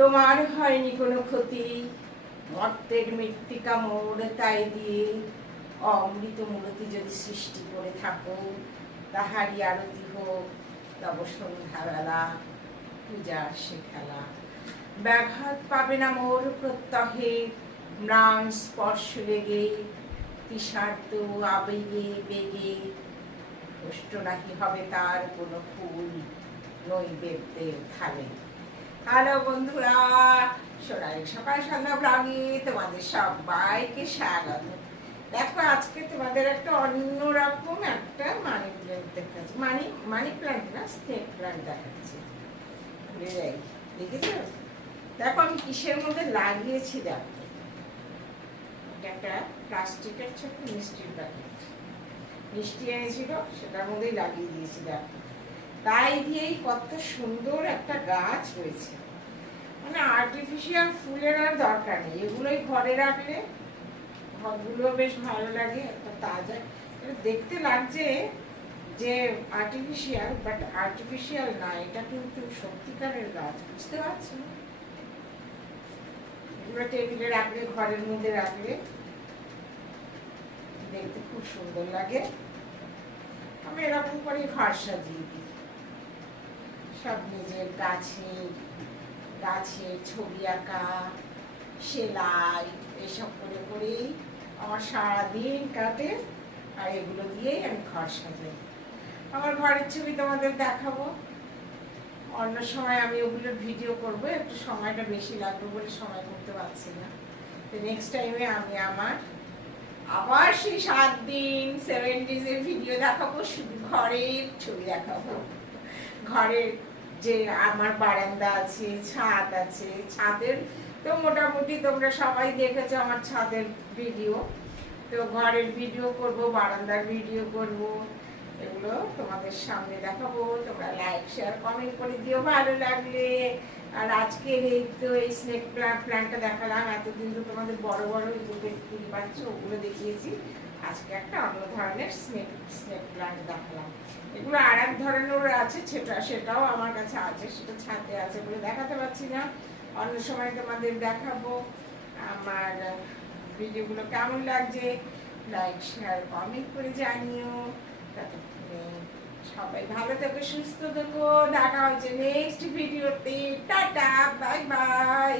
তোমার হয়নি কোনো ক্ষতি, মর্তের মৃত্তিকা মোড় তাই দিয়ে অমৃত মূরতি যদি সৃষ্টি করে থাকো, তাহারই আরতি হোক তব সন্ধ্যাবেলা, পূজার সে খেলা। ব্যাঘাত পাবে না মোর প্রত্যহে, ম্লান স্পর্শ লেগে, তৃষার্ত আবেগে বেগে, কষ্ট নাকি হবে তার কোনো ফুল নৈবেদ্যের থালে। হ্যালো বন্ধুরা, সোনালি সকাল সন্ধ্যা ব্লগে তোমাদের সবাইকে স্বাগত। দেখো আজকে তোমাদের একটা অন্যরকম একটা মানি প্ল্যান্ট দেখাচ্ছি। মানি প্ল্যান্ট না, স্নেক প্ল্যান্ট দেখাচ্ছি। ভুলে যাই, দেখেছো? দেখো আমি কিসের মধ্যে লাগিয়েছি। দেখো এটা একটা প্লাস্টিকের ছোট্ট মিষ্টির প্যাকেট, মিষ্টি এনেছিল সেটার মধ্যেই লাগিয়ে দিয়েছি। দেখো তাই দিয়েই কত সুন্দর একটা গাছ হয়েছে। মানে আর্টিফিশিয়াল ফুলের আর দরকার নেই, এগুলোই ঘরে রাখলে ঘরগুলো বেশ ভালো লাগে, একটা তাজা। দেখতে লাগছে যে আর্টিফিশিয়াল, বাট আর্টিফিশিয়াল না, এটা কিন্তু সত্যিকারের গাছ, বুঝতে পারছো? এগুলো টেবিলে রাখলে, ঘরের মধ্যে রাখলে দেখতে খুব সুন্দর লাগে। আমি এরকম করে ঘর সাজিয়ে দিই, সব নিজের গাছের ছবি আঁকা, সেলাই, এসব করে করেই আমার সারাদিন কাটে। আর এগুলো দিয়েই আমি ঘর সাজাই। আমার ঘরের ছবি তোমাদের দেখাবো অন্য সময়, আমি ওগুলোর ভিডিও করব। একটু সময়টা বেশি লাগবে বলে সময় করতে পারছি না। তো নেক্সট টাইমে আমি আবার সেই 7 দিন 7 ডেজের ভিডিও দেখাবো, শুধু ঘরের ছবি দেখাবো। ঘরের যে আমার বারান্দা আছে, ছাদ আছে, ছাদের তো মোটামুটি তোমরা সবাই দেখেছো আমার ছাদের ভিডিও। তো ঘরের ভিডিও করব, বারান্দার ভিডিও করব, এগুলো তোমাদের সামনে দেখাবো। তোমরা লাইক শেয়ার কমেন্ট করে দিও ভালো লাগলে। আর আজকে এই তো এই স্নেক প্ল্যান্টটা দেখালাম। এতদিন তো তোমাদের বড় বড় ফুল পাচ্ছ ওগুলো দেখিয়েছি, আজকে একটা অন্য ধরনের স্নেক প্ল্যান্ট দেখালাম। এগুলো আর এক ধরনের আছে, সেটাও আমার কাছে আছে, সেটা ছাদে আছে বলে দেখাতে পারছি না। অন্য সময় তোমাদের দেখাবো। আমার ভিডিওগুলো কেমন লাগছে লাইক শেয়ার কমেন্ট করে জানিও। ততক্ষণে সবাই ভালো থেকো, সুস্থ থেকো। দেখা হচ্ছে নেক্সট ভিডিওতে। Tata, bye bye.